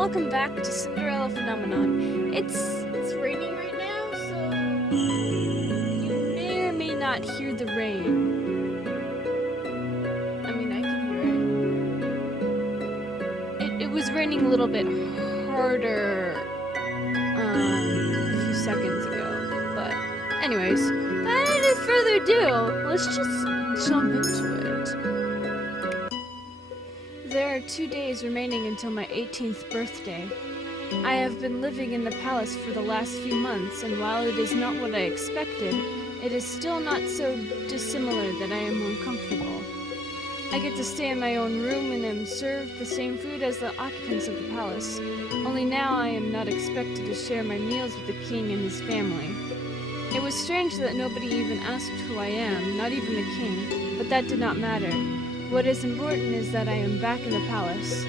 welcome back to Cinderella Phenomenon. It's raining right now, so you may or may not hear the rain. I mean, I can hear it. It was raining a little bit harder a few seconds ago, but anyways, without any further ado, let's just jump into it. There are 2 days remaining until my 18th birthday. I have been living in the palace for the last few months, and while it is not what I expected, it is still not so dissimilar that I am uncomfortable. I get to stay in my own room and am served the same food as the occupants of the palace, only now I am not expected to share my meals with the king and his family. It was strange that nobody even asked who I am, not even the king, but that did not matter. What is important is that I am back in the palace.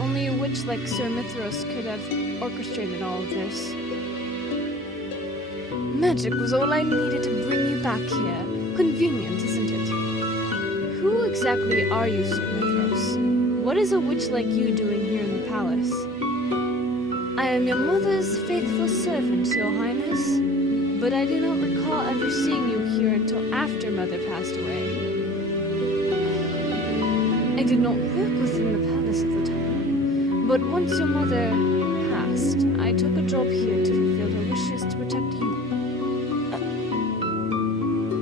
Only a witch like Sir Mithros could have orchestrated all of this. Magic was all I needed to bring you back here. Convenient, isn't it? Who exactly are you, Sir Mithros? What is a witch like you doing here in the palace? I am your mother's faithful servant, Your Highness, but I do not recall ever seeing you here until after Mother passed away. I did not work within the palace at the time, but once your mother passed, I took a job here to fulfill her wishes to protect you.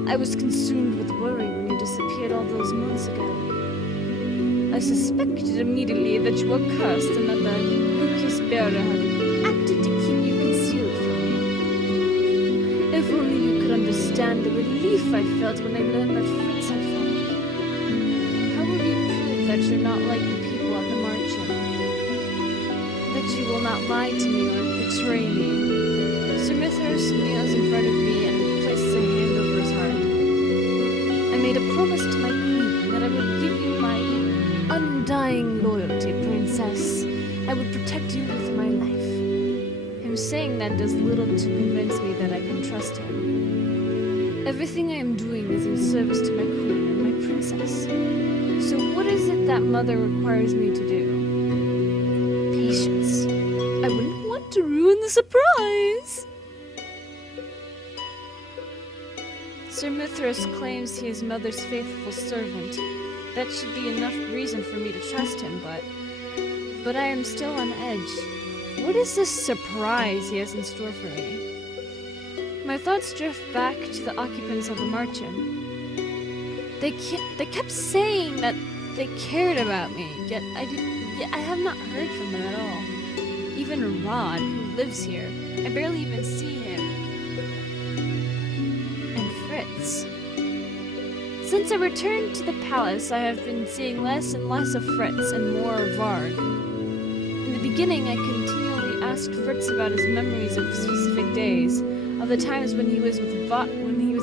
I was consumed with worry when you disappeared all those months ago. I suspected immediately that you were cursed and that the Lucas bearer had acted to keep you concealed from me. If only you could understand the relief I felt when I learned that Fritz had found you. How will you that you're not like the people at the march-in? That you will not lie to me or betray me? Sir Mithras kneels in front of me and places a hand over his heart. I made a promise to my queen that I would give you my undying loyalty, princess. I would protect you with my life. Him saying that does little to convince me that I can trust him. Everything I am doing is in service to my queen and my princess. So what is it that Mother requires me to do? Patience. I wouldn't want to ruin the surprise. Sir Mithras claims he is Mother's faithful servant. That should be enough reason for me to trust him, but I am still on edge. What is this surprise he has in store for me? My thoughts drift back to the occupants of the march-in. They kept saying that they cared about me, yet I have not heard from them at all. Even Rod, who lives here, I barely even see him. And Fritz. Since I returned to the palace, I have been seeing less and less of Fritz and more of Varg. In the beginning, I continually asked Fritz about his memories of specific days, of the times when he was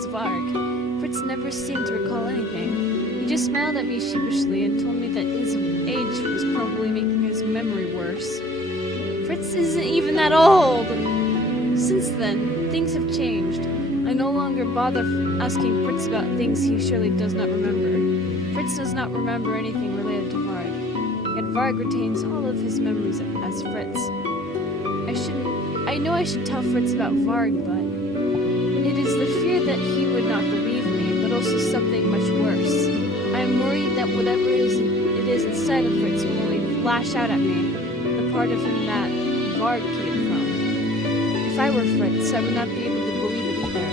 Varg. Fritz never seemed to recall anything. He just smiled at me sheepishly and told me that his age was probably making his memory worse. Fritz isn't even that old! Since then, things have changed. I no longer bother asking Fritz about things he surely does not remember. Fritz does not remember anything related to Varg, yet Varg retains all of his memories as Fritz. I know I should tell Fritz about Varg, but it is the fear that he would not believe me, but also something much worse. I am worried that whatever it is inside of Fritz will only flash out at me, the part of him that Varg came from. If I were Fritz, I would not be able to believe it either.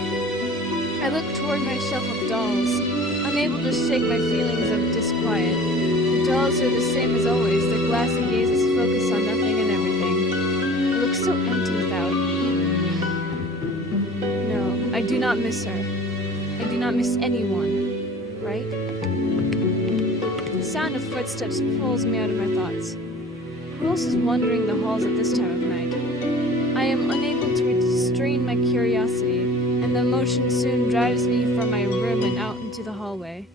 I look toward my shelf of dolls, unable to shake my feelings of disquiet. The dolls are the same as always, their glassy gazes focus on nothing and everything. It looks so empty without. No, I do not miss her. I do not miss anyone, right? The sound of footsteps pulls me out of my thoughts. Who else is wandering the halls at this time of night? I am unable to restrain my curiosity, and the emotion soon drives me from my room and out into the hallway.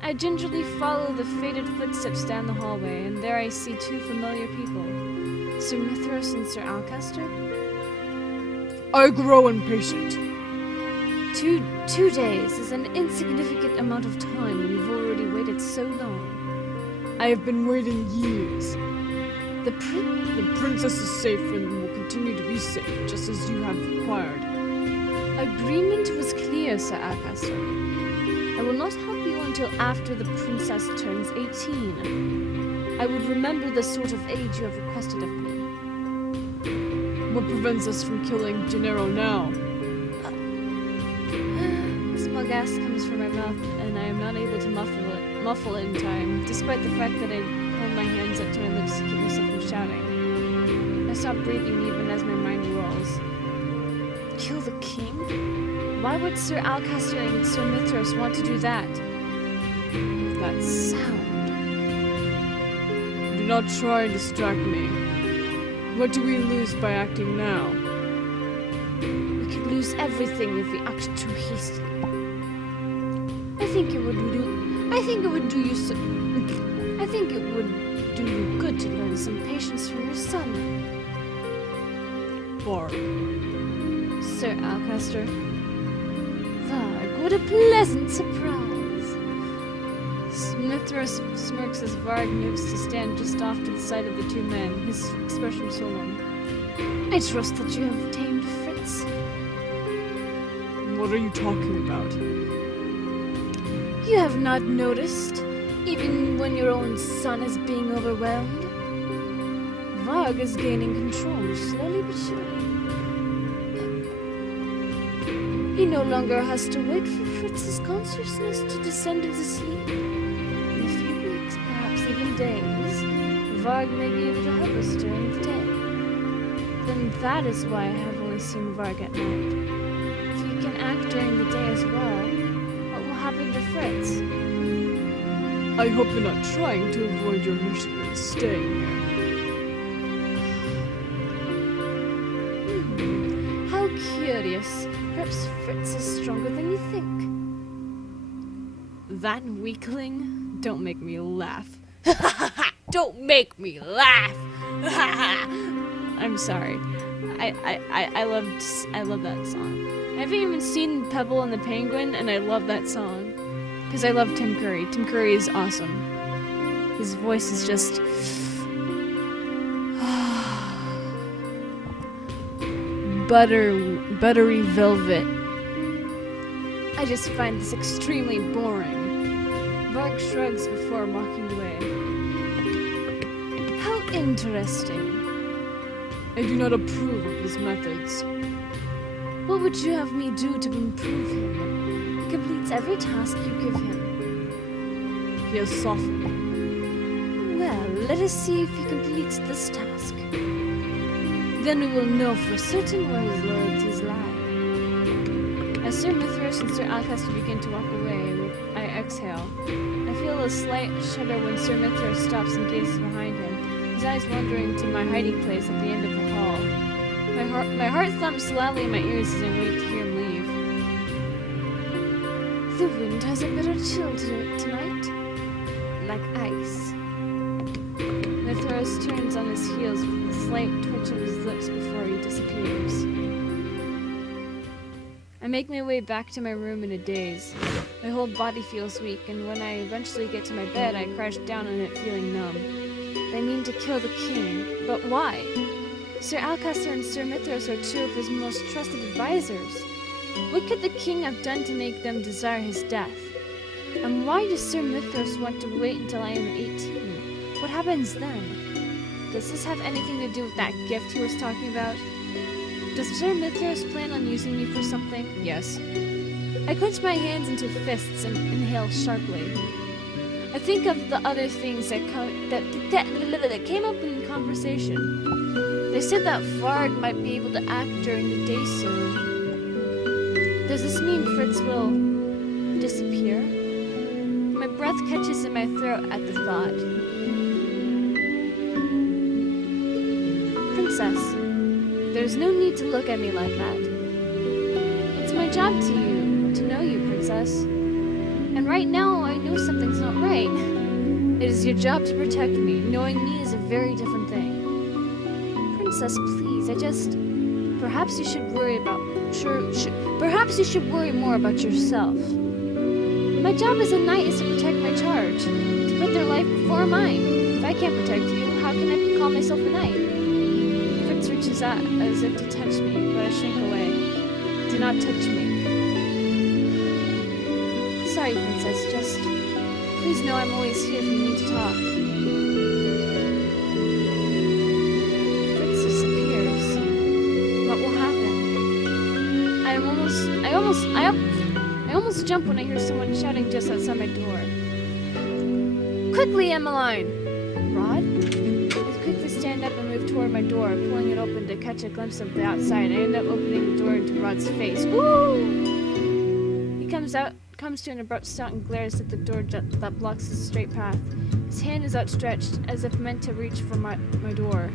I gingerly follow the faded footsteps down the hallway, and there I see two familiar people, Sir Mithras and Sir Alcester. I grow impatient. Two days is an insignificant amount of time when you've already waited so long. I have been waiting years. The princess is safe and will continue to be safe, just as you have required. agreement was clear, Sir Alcaster. I will not help you until after the princess turns 18. I would remember the sort of age you have requested of me. What prevents us from killing Gennaro now? A small gasp comes from my mouth, and I am not able to muffle it in time, despite the fact that I hold my hands up to my lips to keep myself from shouting. I stop breathing even as my mind whirls. Kill the king? Why would Sir Alcaster and Sir Mithras want to do that? That sound. Do not try and distract me. What do we lose by acting now? We could lose everything if we act too hastily. I think it would do you good to learn some patience from your son. Bark. Sir Alcaster. Varg, what a pleasant surprise. Mithras smirks as Varg moves to stand just off to the side of the two men, his expression solemn. I trust that you have tamed Fritz. What are you talking about? You have not noticed, even when your own son is being overwhelmed? Varg is gaining control, slowly but surely. He no longer has to wait for Fritz's consciousness to descend into sleep. In a few weeks, perhaps even days, Varg may be able to help us during the day. Then that is why I have only seen Varg at night. If he can act during the day as well, what will happen to Fritz? I hope you're not trying to avoid your mission and staying here. How curious. Perhaps Fritz is stronger than you think. That weakling? Don't make me laugh. Don't make me laugh! I'm sorry. I love that song. I haven't even seen Pebble and the Penguin, and I love that song. Because I love Tim Curry. Tim Curry is awesome. His voice is just... buttery velvet. I just find this extremely boring. Varg shrugs before walking away. How interesting. I do not approve of his methods. What would you have me do to improve him? He completes every task you give him. He has softened. Well, let us see if he completes this task. Then we will know for certain where his loyalties lie. As Sir Mithras and Sir Alcaster begin to walk away, I exhale. I feel a slight shudder when Sir Mithras stops and gazes behind him, his eyes wandering to my hiding place at the end of the hall. My heart thumps loudly in my ears as I wait to hear him leave. The wind has a bitter chill tonight, like ice. Mithras turns on his heels with a slight twitch of his lips before he disappears. I make my way back to my room in a daze. My whole body feels weak, and when I eventually get to my bed, I crash down on it feeling numb. They mean to kill the king, but why? Sir Alcaster and Sir Mithras are two of his most trusted advisors. What could the king have done to make them desire his death? And why does Sir Mithras want to wait until I am 18? What happens then? Does this have anything to do with that gift he was talking about? Does Sir Mithras plan on using me for something? Yes. I clench my hands into fists and inhale sharply. I think of the other things that came up in conversation. They said that Varg might be able to act during the day soon. Does this mean Fritz will disappear? My breath catches in my throat at the thought. Princess, there's no need to look at me like that. It's my job to know you, Princess. And right now, I know something's not right. It is your job to protect me. Knowing me is a very different thing. Princess, please, perhaps you should worry more about yourself. My job as a knight is to protect my charge, to put their life before mine. If I can't protect you, how can I call myself a knight? Fritz reaches out as if to touch me, but I shrink away. Do not touch me. Sorry, Princess, just please know I'm always here if you need to talk. Fritz disappears. What will happen? I almost jump when I hear someone shouting just outside my door. Quickly, Emmeline! Rod? I quickly stand up and move toward my door, pulling it open to catch a glimpse of the outside. I end up opening the door into Rod's face. Woo! He comes to an abrupt stop and glares at the door that blocks his straight path. His hand is outstretched, as if meant to reach for my door.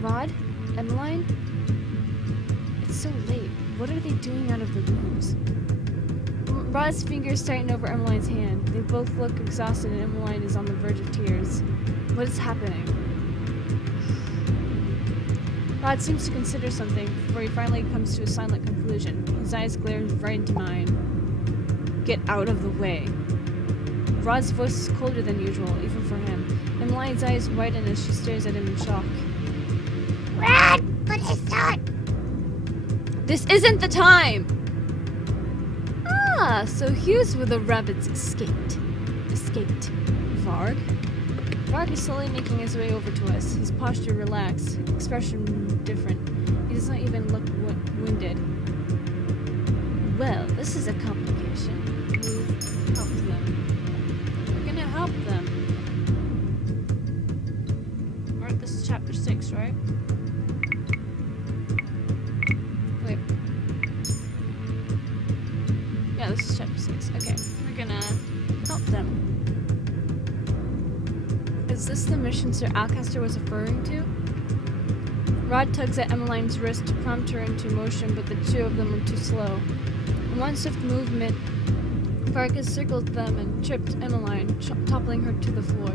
Rod? Emmeline? It's so late. What are they doing out of the rooms? Rod's fingers tighten over Emmeline's hand. They both look exhausted and Emmeline is on the verge of tears. What is happening? Rod seems to consider something before he finally comes to a silent conclusion. His eyes glare right into mine. Get out of the way. Rod's voice is colder than usual, even for him. Emmeline's eyes widen as she stares at him in shock. Rod, but I thought... This isn't the time! Ah, so here's where the rabbits escaped. Varg? Varg is slowly making his way over to us, his posture relaxed, expression different. He does not even look winded. Well, this is a complication. Help them. We're gonna help them. Alright, this is chapter 6, right? Wait. Yeah, this is chapter 6. Okay, we're gonna help them. Is this the mission Sir Alcaster was referring to? Rod tugs at Emmeline's wrist to prompt her into motion, but the two of them are too slow. In one swift movement, Varg has circled them and tripped Emmeline, toppling her to the floor.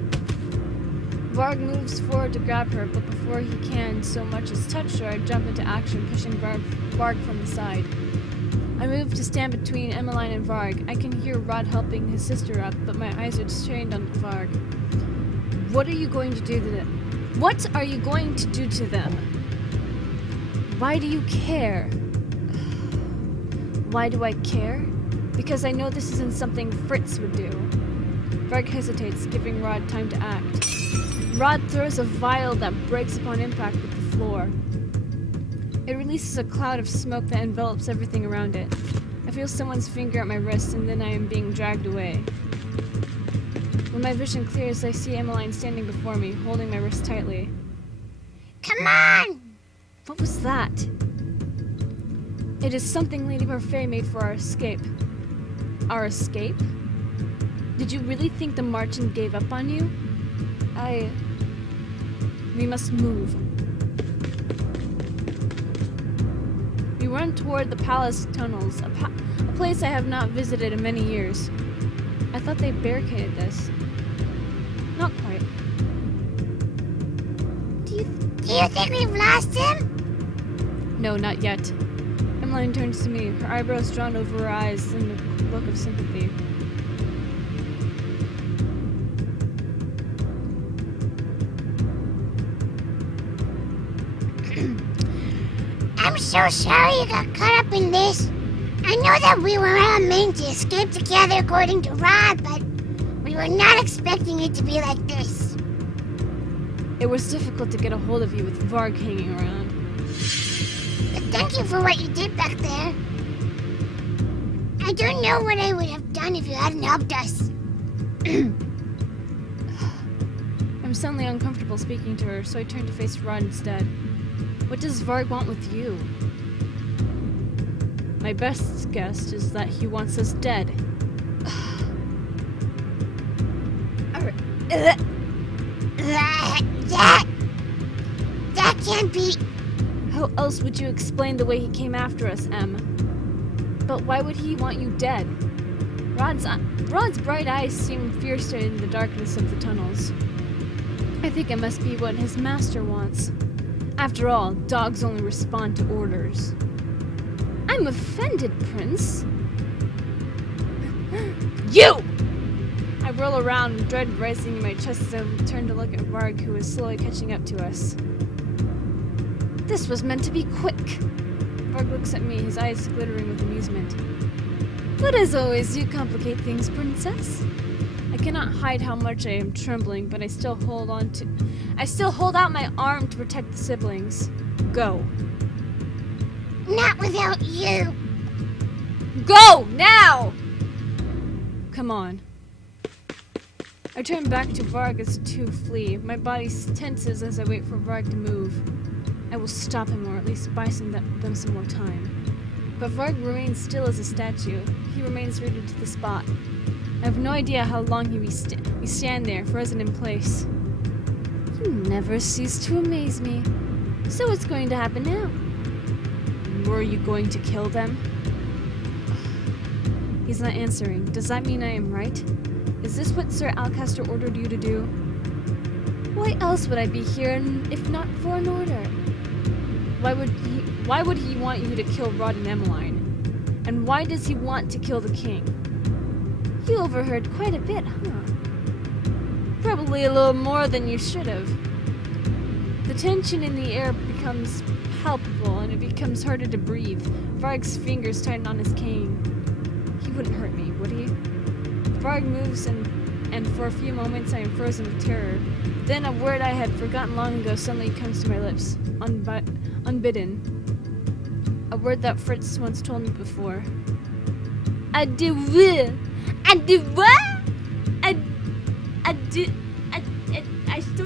Varg moves forward to grab her, but before he can so much as touch her, I jump into action, pushing Varg from the side. I move to stand between Emmeline and Varg. I can hear Rod helping his sister up, but my eyes are strained on Varg. What are you going to do to them? What are you going to do to them? Why do you care? Why do I care? Because I know this isn't something Fritz would do. Varg hesitates, giving Rod time to act. Rod throws a vial that breaks upon impact with the floor. It releases a cloud of smoke that envelops everything around it. I feel someone's finger at my wrist, and then I am being dragged away. When my vision clears, I see Emmeline standing before me, holding my wrist tightly. Come on! What was that? It is something Lady Parfait made for our escape. Our escape? Did you really think the Marchand gave up on you? We must move. We run toward the palace tunnels, a place I have not visited in many years. I thought they barricaded this. Not quite. Do you think we've lost him? No, not yet. Emmeline turns to me, her eyebrows drawn over her eyes in a look of sympathy. I'm so sorry you got caught up in this. I know that we were all meant to escape together according to Rod, but we were not expecting it to be like this. It was difficult to get a hold of you with Varg hanging around. But thank you for what you did back there. I don't know what I would have done if you hadn't helped us. I'm suddenly uncomfortable speaking to her, so I turn to face Rod instead. What does Varg want with you? My best guess is that he wants us dead. That can't be... How else would you explain the way he came after us, Em? But why would he want you dead? Rod's bright eyes seem fiercer in the darkness of the tunnels. I think it must be what his master wants. After all, dogs only respond to orders. I'm offended, Prince. You! I whirl around, dread rising in my chest as I turn to look at Varg, who is slowly catching up to us. This was meant to be quick. Varg looks at me, his eyes glittering with amusement. But as always, you complicate things, princess. I cannot hide how much I am trembling, but I still hold out my arm to protect the siblings. Go. Not without you. Go, now! Come on. I turn back to Varg as the two flee. My body tenses as I wait for Varg to move. I will stop him, or at least buy them some more time. But Varg remains still as a statue. He remains rooted to the spot. I have no idea how long we stand there, frozen in place. You never cease to amaze me. So what's going to happen now? Were you going to kill them? He's not answering. Does that mean I am right? Is this what Sir Alcaster ordered you to do? Why else would I be here if not for an order? Why would he want you to kill Rod and Emmeline? And why does he want to kill the king? You overheard quite a bit, huh? Probably a little more than you should have. The tension in the air becomes palpable and it becomes harder to breathe. Varg's fingers tighten on his cane. He wouldn't hurt me, would he? Varg moves and for a few moments I am frozen with terror. Then a word I had forgotten long ago suddenly comes to my lips, unbidden. A word that Fritz once told me before. I don't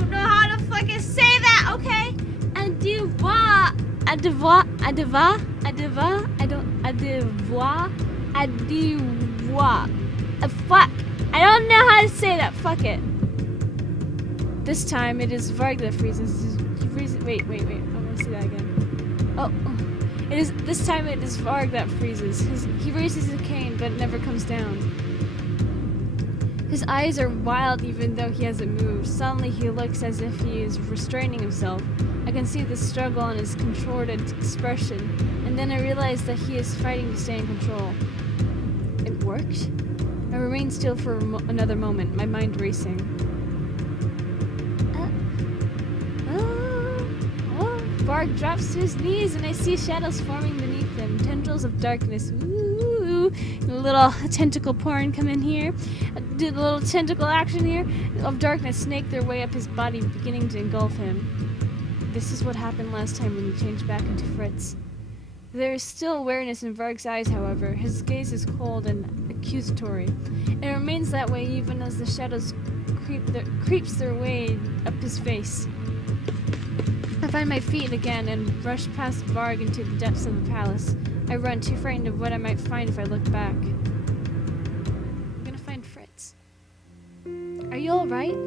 know how to fucking say that, okay? Fuck. I don't know how to say that, fuck it. This time it is Varg that freezes. He freezes. Wait. I want to see that again. Oh. This time it is Varg that freezes. He raises his cane, but it never comes down. His eyes are wild even though he hasn't moved. Suddenly he looks as if he is restraining himself. I can see the struggle on his contorted expression, and then I realize that he is fighting to stay in control. It worked? I remain still for another moment, my mind racing. Varg drops to his knees and I see shadows forming beneath him, tendrils of darkness. Ooh, a little tentacle porn come in here. Did a little tentacle action here of darkness snake their way up his body, beginning to engulf him. This is what happened last time when he changed back into Fritz. There is still awareness in Varg's eyes, however. His gaze is cold and accusatory. It remains that way even as the shadows creeps their way up his face. I find my feet again and rush past Varg into the depths of the palace. I run, too frightened of what I might find if I look back. I'm gonna find Fritz. Are you alright?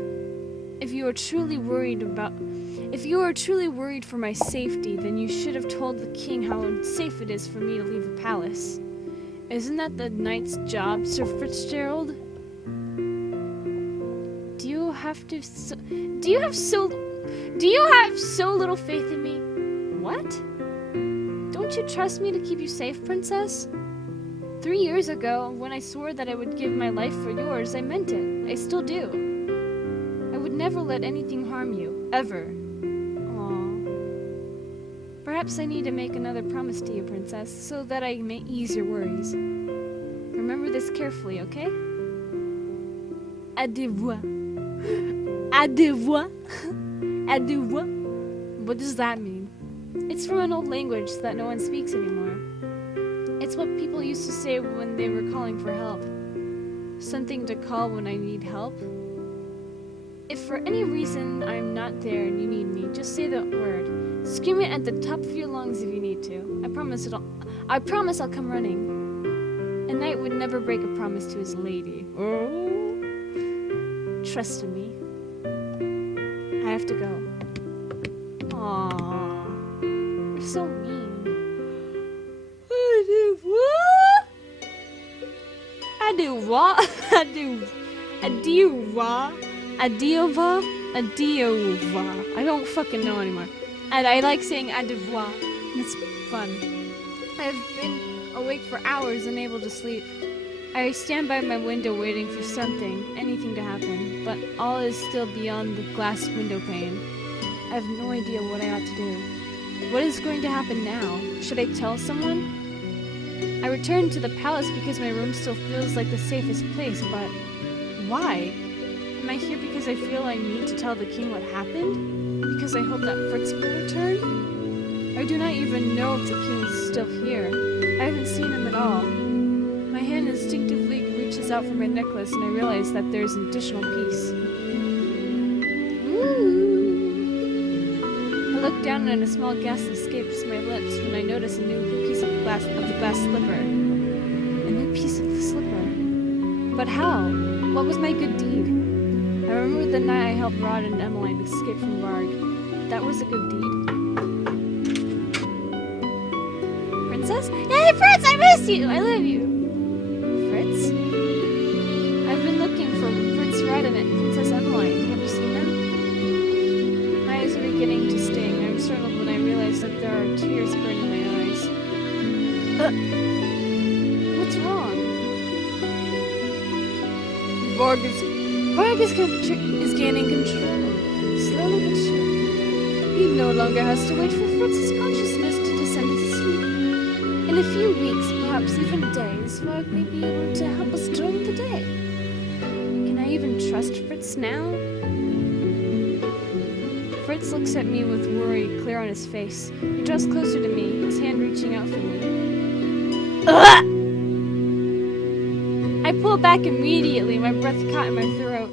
If you are truly worried for my safety, then you should have told the king how unsafe it is for me to leave the palace. Isn't that the knight's job, Sir Fitzgerald? Do you have so little faith in me? What? Don't you trust me to keep you safe, princess? 3 years ago, when I swore that I would give my life for yours, I meant it. I still do. I would never let anything harm you, ever. Aww. Perhaps I need to make another promise to you, princess, so that I may ease your worries. Remember this carefully, okay? À devoir. À devoir. À devoir. What does that mean? It's from an old language that no one speaks anymore. It's what people used to say when they were calling for help. Something to call when I need help. If for any reason I'm not there and you need me, just say the word. Scream it at the top of your lungs if you need to. I promise I'll come running. A knight would never break a promise to his lady. Oh. Trust in me. I have to go. Aww. You're so mean. I do what? Adiova. I don't fucking know anymore. And I like saying à devoir. It's fun. I've been awake for hours, unable to sleep. I stand by my window waiting for something, anything to happen, but all is still beyond the glass window pane. I have no idea what I ought to do. What is going to happen now? Should I tell someone? I return to the palace because my room still feels like the safest place, but why? Am I here because I feel I need to tell the king what happened? Because I hope that Fritz will return? I do not even know if the king is still here. I haven't seen him at all. My hand instinctively reaches out for my necklace and I realize that there is an additional piece. Ooh. I look down and a small gasp escapes my lips when I notice a new piece of the glass slipper. A new piece of the slipper. But how? What was my good deed? I remember the night I helped Rod and Emmeline escape from Varg. That was a good deed. Princess? Yay, Fritz! I miss you! I love you! Fritz? I've been looking for Prince Rod and Princess Emmeline. Have you seen them? My eyes are beginning to sting. I'm startled when I realize that there are tears burning my eyes. What's wrong? Varg is gaining control, slowly but surely. he no longer has to wait for Fritz's consciousness to descend into sleep. In a few weeks, perhaps even days, Varg may be able to help us during the day. Can I even trust Fritz now? Fritz looks at me with worry clear on his face. He draws closer to me, his hand reaching out for me. Ugh! I pull back immediately, my breath caught in my throat.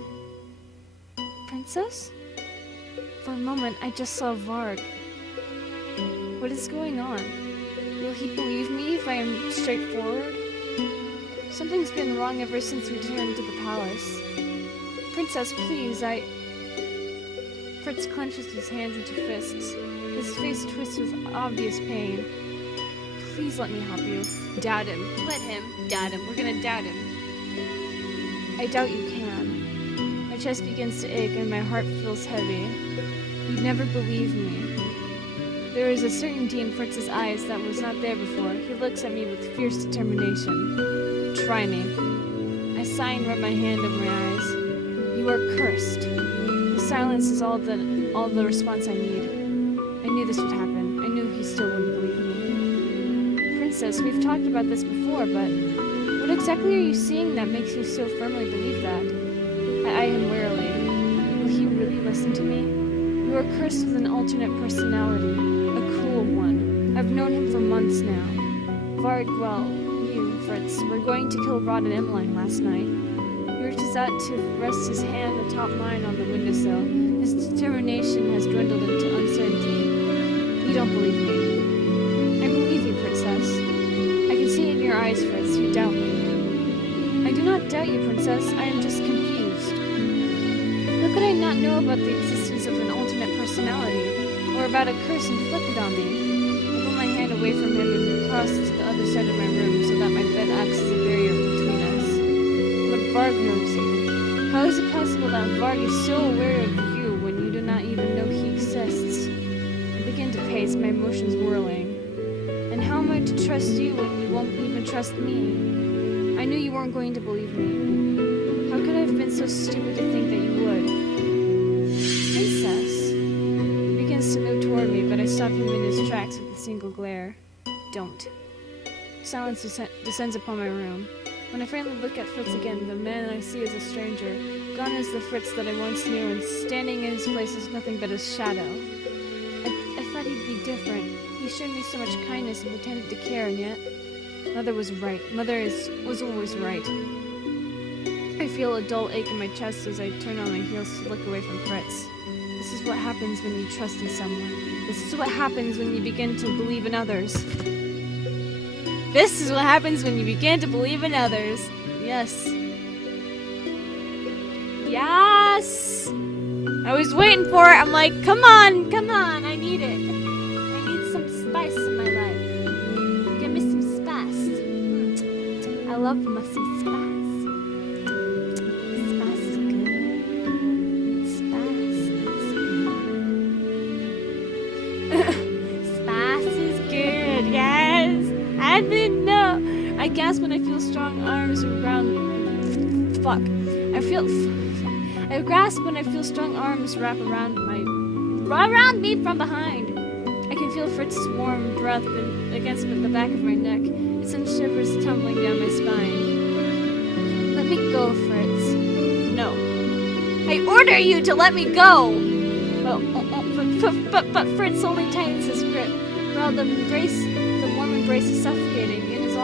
Princess? For a moment, I just saw Varg. What is going on? Will he believe me if I am straightforward? Something's been wrong ever since we returned to the palace. Princess, please, Fritz clenches his hands into fists. His face twists with obvious pain. Please let me help you. Doubt him. Let him. Doubt him. We're gonna doubt him. I doubt you can. My chest begins to ache and my heart feels heavy. You'd never believe me. There is a certainty in Fritz's eyes that was not there before. He looks at me with fierce determination. Try me. I sigh and rub my hand over my eyes. You are cursed. The silence is all the response I need. I knew this would happen. I knew he still wouldn't believe me. Princess, we've talked about this before, but what exactly are you seeing that makes you so firmly believe that? I eye him warily. Will he really listen to me? You are cursed with an alternate personality, a cruel one. I've known him for months now. Varg, well, you, Fritz, were going to kill Rod and Emmeline last night. He reaches out to rest his hand atop mine on the windowsill. His determination has dwindled into uncertainty. You don't believe me. I believe you, Princess. I can see it in your eyes, Fritz. You doubt me. I do not doubt you, Princess. I am just confused. How could I not know about the existence of an alternate personality, or about a curse inflicted on me? I pull my hand away from him and cross to the other side of my room so that my bed acts as a barrier between us. But Varg knows you. How is it possible that Varg is so aware of you when you do not even know he exists? I begin to pace, my emotions whirling. And how am I to trust you when you won't even trust me? I knew you weren't going to believe me. How could I have been so stupid to think that you would? Princess. He begins to move toward me, but I stop him in his tracks with a single glare. Don't. Silence descends upon my room. When I finally look at Fritz again, the man I see is a stranger. Gone is the Fritz that I once knew, and standing in his place is nothing but a shadow. I thought he'd be different. He showed me so much kindness and pretended to care, and yet... Mother was right. Mother was always right. I feel a dull ache in my chest as I turn on my heels to look away from Fritz. This is what happens when you trust in someone. This is what happens when you begin to believe in others. This is what happens when you begin to believe in others. Yes. Yes! I was waiting for it. I'm like, come on, I need it. I need some spice in my life. Give me some spice. I love some spice. Spice is good. Spice is good. Spice is good, yes. I didn't know. I gasp when I feel strong arms around fuck. I grasp when I feel strong arms wrap around me from behind. I can feel Fritz's warm breath against the back of my neck. It sends shivers tumbling down my spine. Let me go, Fritz. No. I order you to let me go! But Fritz only tightens his grip. While the warm embrace is suffocating, it is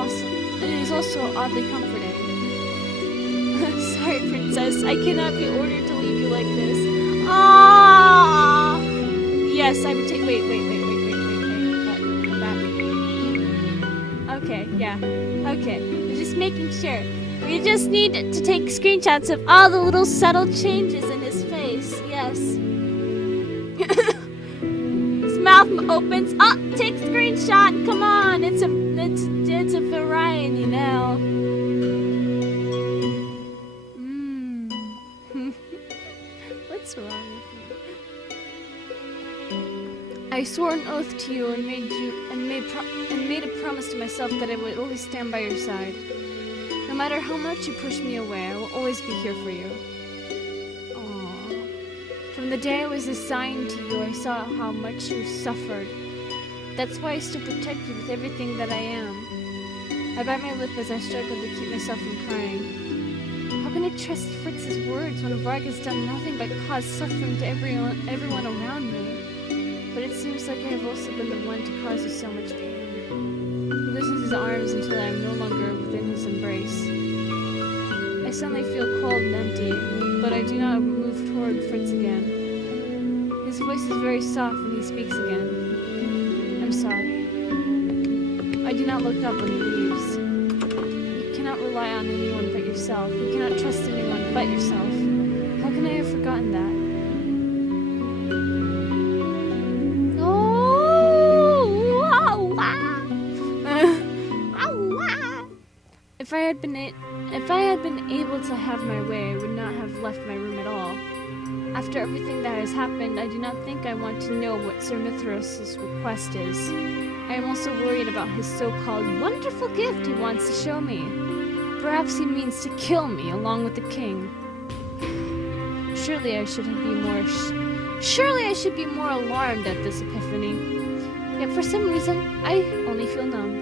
also oddly comforting. Sorry, Princess, I cannot be ordered to leave you like this. Ah! Yes, I'm wait. Back. Okay, yeah. Okay, just making sure. We just need to take screenshots of all the little subtle changes in his face. Yes. His mouth opens. Oh, take screenshot. Come on. It's a variety now. What's wrong with you? I swore an oath to you and made a promise to myself that I would always stand by your side. No matter how much you push me away, I will always be here for you. Aww. From the day I was assigned to you, I saw how much you suffered. That's why I still protect you with everything that I am. I bite my lip as I struggle to keep myself from crying. How can I trust Fritz's words when Varg has done nothing but cause suffering to everyone around me? But it seems like I have also been the one to cause you so much pain. He loosens his arms until I am no longer within his embrace. I suddenly feel cold and empty, but I do not move toward Fritz again. His voice is very soft when he speaks again. I'm sorry. I do not look up when he leaves. You cannot rely on anyone but yourself. You cannot trust anyone but yourself. How can I have forgotten that? If I had been able to have my way, I would not have left my room at all. After everything that has happened, I do not think I want to know what Sir Mithras' request is. I am also worried about his so-called wonderful gift he wants to show me. Perhaps he means to kill me along with the king. Surely I should be more alarmed at this epiphany. Yet for some reason, I only feel numb.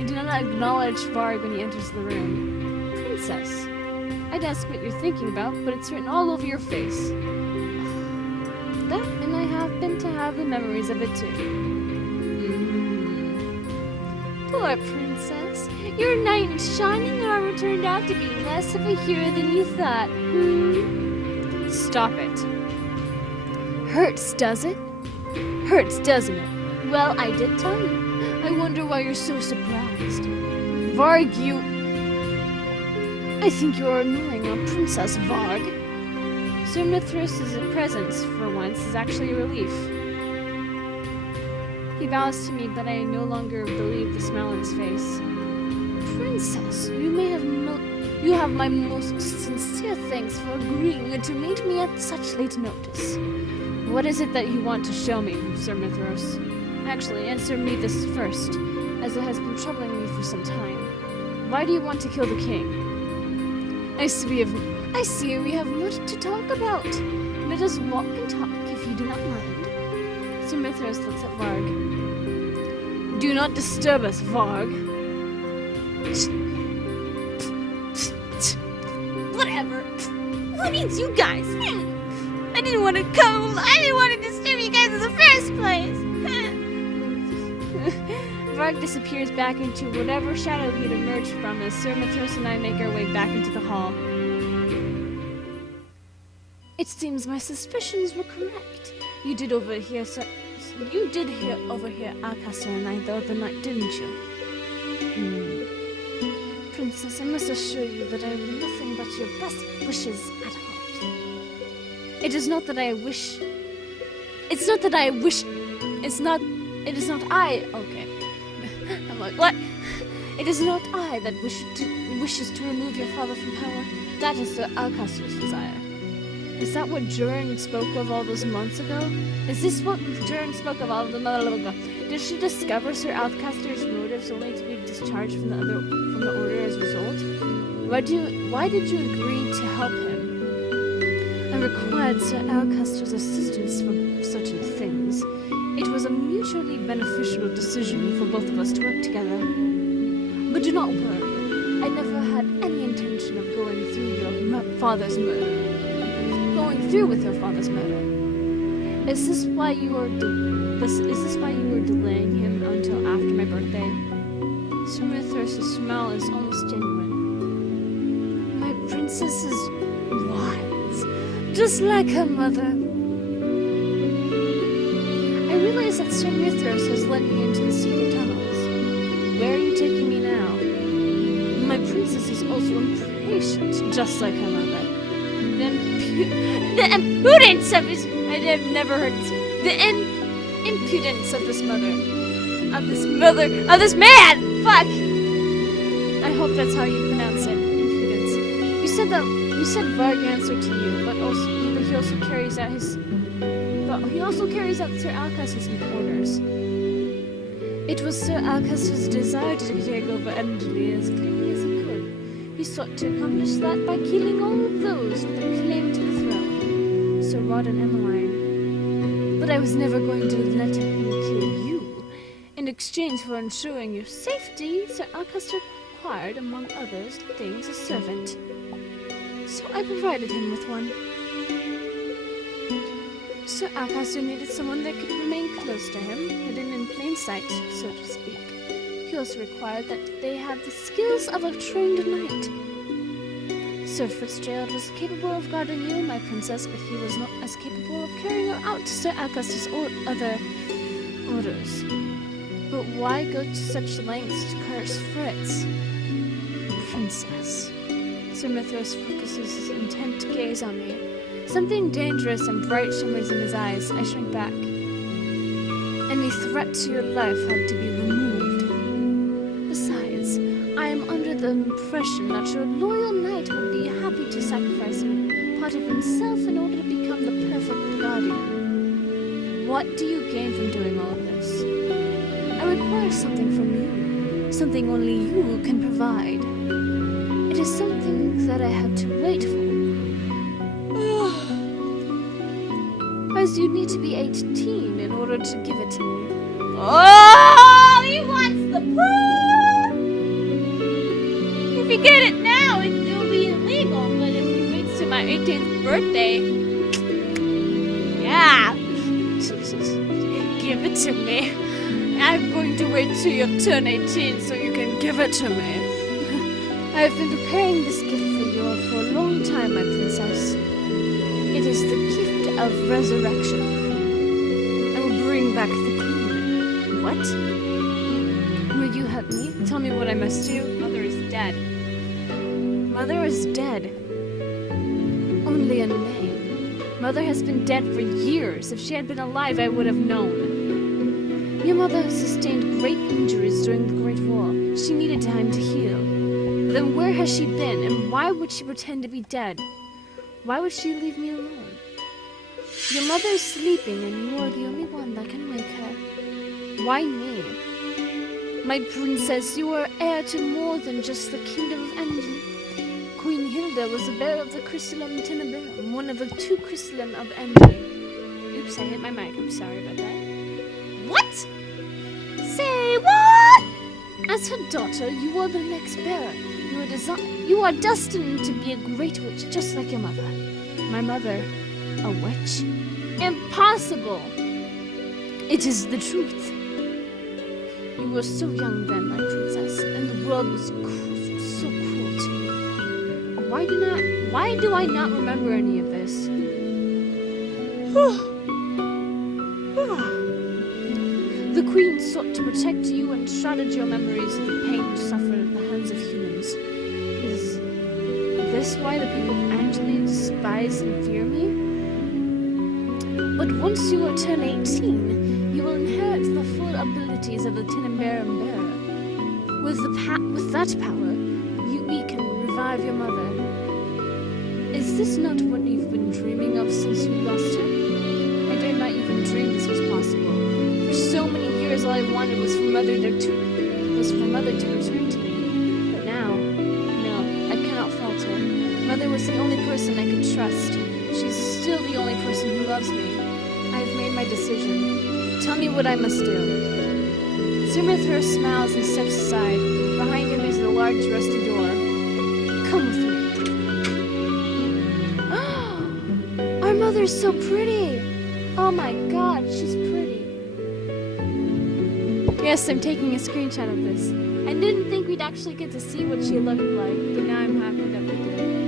I do not acknowledge Varg when he enters the room. Princess, I'd ask what you're thinking about, but it's written all over your face. That, and I happen to have the memories of it too. Poor princess. Your knight in shining armor turned out to be less of a hero than you thought. Stop it. Hurts, does it? Hurts, doesn't it? Well, I did tell you. I wonder why you're so surprised. Varg, you... I think you're annoying our Princess Varg. Sir Mithras' presence, for once, is actually a relief. He bows to me, but I no longer believe the smile on his face. Princess, you have my most sincere thanks for agreeing to meet me at such late notice. What is it that you want to show me, Sir Mithras? Actually, answer me this first, as it has been troubling me for some time. Why do you want to kill the king? I see we have much to talk about. Let us walk and talk, if you do not mind. Sir Mithras looks at Varg. Do not disturb us, Varg. Whatever. Who needs you guys? I didn't want to come. I didn't want to disturb you guys in the first place. Varg disappears back into whatever shadow he'd emerged from as Sir Mithras and I make our way back into the hall. It seems my suspicions were correct. You did overhear Alcasar and I the other night, didn't you? Princess, I must assure you that I have nothing but your best wishes at heart. It is not I. Okay. I'm like, what? It is not I that wishes to remove your father from power. That is Sir Alcasar's desire. Is that what Durin spoke of all those months ago? Is this what Durin spoke of all the months ago? Did she discover Sir Alcasar's motives only to be discharged from the order as a result? Why did you agree to help him? I required Sir Alcaster's assistance for certain things. It was a mutually beneficial decision for both of us to work together. But do not worry. I never had any intention of going through father's murder. Going through with your father's murder. Is this why you were delaying him until after my birthday? Sir Mithras' smile is almost genuine. My princess is wise, just like her mother. I realize that Sir Mithras has led me into the secret tunnels. Where are you taking me now? My princess is also impatient, just like her mother. The impudence of his... I have never heard this. The impudence of this mother. Of this man! Fuck! I hope that's how you pronounce it. Impudence. You said Varg answered to you, but he also carries out Sir Alcaster's orders. It was Sir Alcaster's desire to take over Endley as clearly as he could. He sought to accomplish that by killing all of those with a claim to the throne, Sir Rod and Emmeline. But I was never going to let him kill you. In exchange for ensuring your safety, Sir Alcaster required, among other things, a servant. So I provided him with one. Sir Alcaster needed someone that could remain close to him, hidden in plain sight, so to speak. He also required that they have the skills of a trained knight. Sir Fitzgerald was capable of guarding you, my princess, but he was not as capable of carrying her out to Sir Alcaster's other orders. But why go to such lengths to curse Fritz? Princess. Sir Mithras focuses his intent gaze on me. Something dangerous and bright shimmers in his eyes. I shrink back. Any threat to your life had to be removed. Besides, I am under the impression that your loyal knight would be happy to sacrifice a part of himself in order to become the perfect guardian. What do you gain from doing all of this? I require something from you. Something only you can provide. It is something that I had to wait for. As you need to be 18 in order to give it to me. Oh, he wants the pool! If you get it now, it will be illegal, but if he waits to my 18th birthday, yeah, give it to me. I'm going to wait till you turn 18 so you can give it to me. I've been preparing this gift for you for a long time, my princess. It is the gift of resurrection. I will bring back the queen. What? Will you help me? Tell me what I must do. Mother is dead. Mother is dead. Only in name. Mother has been dead for years. If she had been alive, I would have known. Your mother sustained great injuries during the Great War. She needed time to heal. Then where has she been, and why would she pretend to be dead? Why would she leave me alone? Your mother is sleeping, and you are the only one that can wake her. Why me? My princess, you are heir to more than just the kingdom of Angeli. Queen Hilda was the bearer of the Crystallum Tenebrarum, one of the 2 Crystallum of Angeli. Oops, I hit my mic. I'm sorry about that. What? Say what? As her daughter, you are the next bearer. You are destined to be a great witch, just like your mother. My mother, a witch? Impossible! It is the truth. You were so young then, my princess, and the world was so cruel to you. Why do I not remember any of this? The queen sought to protect you and shrouded your memories of the pain you suffered at the hands of humans. Is this why the people of Angeli despise and fear me? But once you turn 18, you will inherit the full abilities of the Tenebrarum bearer. With that power, we can revive your mother. Is this not what you've been dreaming of since you lost her? I dare not even dream this was possible. For so many years, all I wanted was for mother to return to me. But now, no, I cannot Mother was the only person I could trust. She's still the only person who loves me. I have made my decision. Tell me what I must do. Sir Mithras smiles and steps aside. Behind him is a large rusty door. Come with me. Our mother's so pretty. Oh my god, she's pretty. Yes, I'm taking a screenshot of this. I didn't think we'd actually get to see what she looked like, but now I'm happy that we did.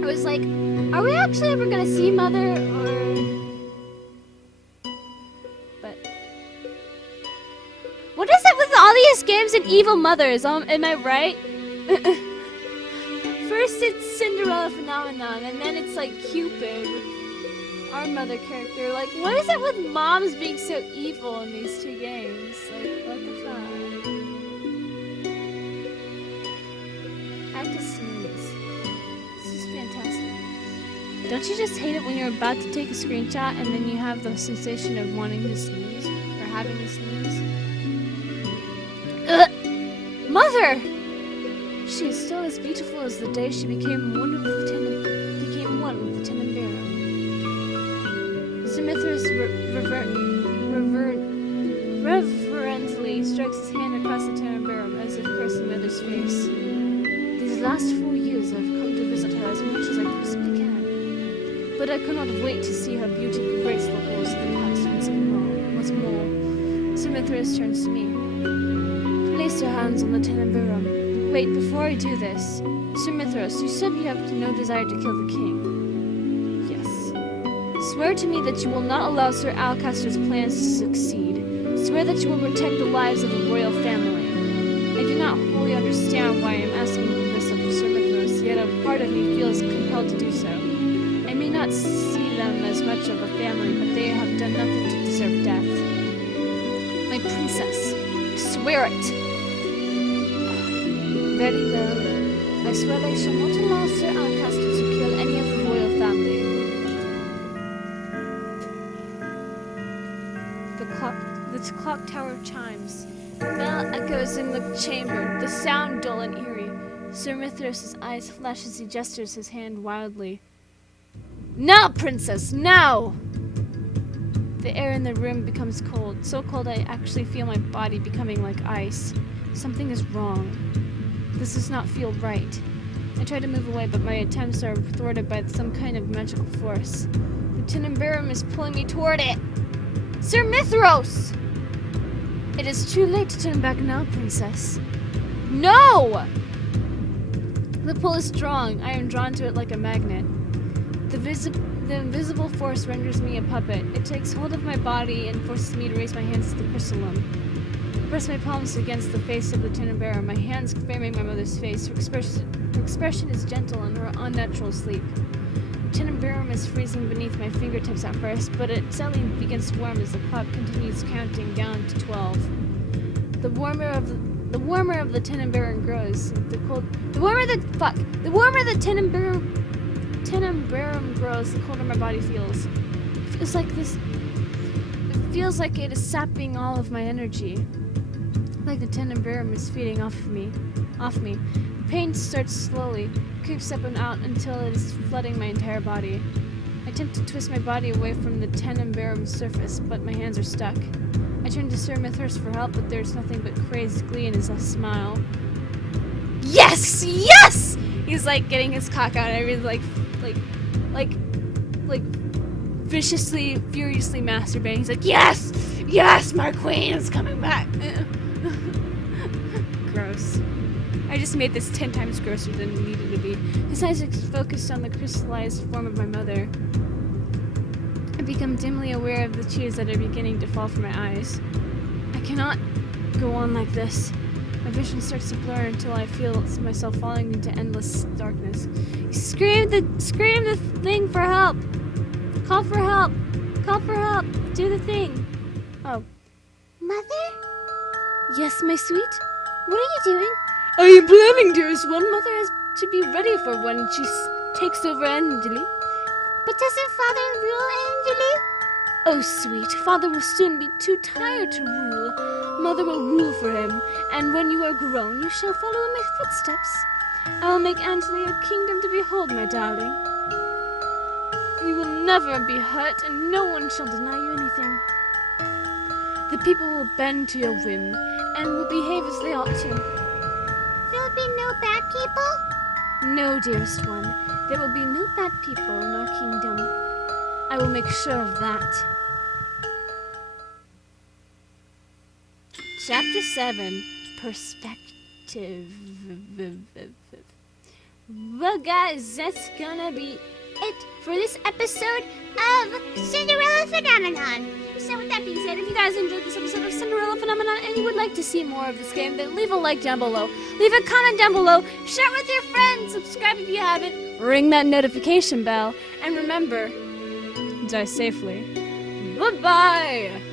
I was like, are we actually ever gonna see Mother, or... But... What is it with all these games and evil mothers? Am I right? First it's Cinderella phenomenon, and then it's like Cupid, our mother character. Like, what is it with moms being so evil in these two games? Like, what the fuck? I have to sneeze. This is fantastic. Don't you just hate it when you're about to take a screenshot and then you have the sensation of wanting to sneeze or having to sneeze? Mother! She is still as beautiful as the day she became one with the Tenenbaum. Sir Mithras reverently strokes his hand across the Tenenbaum as if caressing Mother's face. These last 4 years I've come to visit her as much as I possibly can. But I cannot wait to see her beauty grace the halls of the palace once more. Sir Mithras turns to me. Place your hands on the Tenenbaum. Wait, before I do this, Sir Mithras, you said you have no desire to kill the king. Yes. Swear to me that you will not allow Sir Alcaster's plans to succeed. Swear that you will protect the lives of the royal family. I do not wholly understand why I am asking this of Sir Mithras, yet a part of me feels compelled to do so. I may not see them as much of a family, but they have done nothing to deserve death. My princess, swear it! Very well. I swear I shall not allow Sir Alcaster to kill any of the royal family. The clock tower chimes. The bell echoes in the chamber, the sound dull and eerie. Sir Mithras' eyes flash as he gestures his hand wildly. Now, princess, now! The air in the room becomes cold, so cold I actually feel my body becoming like ice. Something is wrong. This does not feel right. I try to move away, but my attempts are thwarted by some kind of magical force. The Tenenbaum is pulling me toward it. Sir Mithras! It is too late to turn back now, princess. No! The pull is strong. I am drawn to it like a magnet. The invisible force renders me a puppet. It takes hold of my body and forces me to raise my hands to the crystalline. I press my palms against the face of the Tenenbaum, my hands framing my mother's face. Her expression is gentle in her unnatural sleep. The Tenenbaum is freezing beneath my fingertips at first, but it suddenly begins to warm as the clock continues counting down to 12. The warmer of the Tenenbaum grows. The warmer the Tenenbaum grows, the colder my body feels. It feels like it is sapping all of my energy. Like the Tenenbaum is feeding off me. The pain starts slowly, creeps up and out until it is flooding my entire body. I attempt to twist my body away from the Tenenbaum's surface, but my hands are stuck. I turn to Sir Mithras for help, but there's nothing but crazed glee in his smile. Yes! Yes! He's like getting his cock out, and everybody's like viciously, furiously masturbating. He's like, yes! Yes, my queen is coming back! Gross. I just made this 10 times grosser than it needed to be. His eyes are focused on the crystallized form of my mother. I become dimly aware of the tears that are beginning to fall from my eyes. I cannot go on like this. My vision starts to blur until I feel myself falling into endless darkness. Scream the thing for help! Call for help! Call for help! Do the thing! Oh. Mother? Yes, my sweet? What are you doing? I am planning, dearest one. Mother has to be ready for when she takes over Angeli. But doesn't Father rule Angeli? Oh, sweet. Father will soon be too tired to rule. Mother will rule for him, and when you are grown, you shall follow in my footsteps. I will make Antony a kingdom to behold, my darling. You will never be hurt, and no one shall deny you anything. The people will bend to your whim, and will behave as they ought to. There'll be no bad people? No, dearest one, there will be no bad people in our kingdom. I will make sure of that. Chapter 7, Perspective. Well, guys, that's gonna be it for this episode of Cinderella Phenomenon. So with that being said, if you guys enjoyed this episode of Cinderella Phenomenon and you would like to see more of this game, then leave a like down below, leave a comment down below, share it with your friends, subscribe if you haven't, ring that notification bell, and remember, die safely. Bye-bye!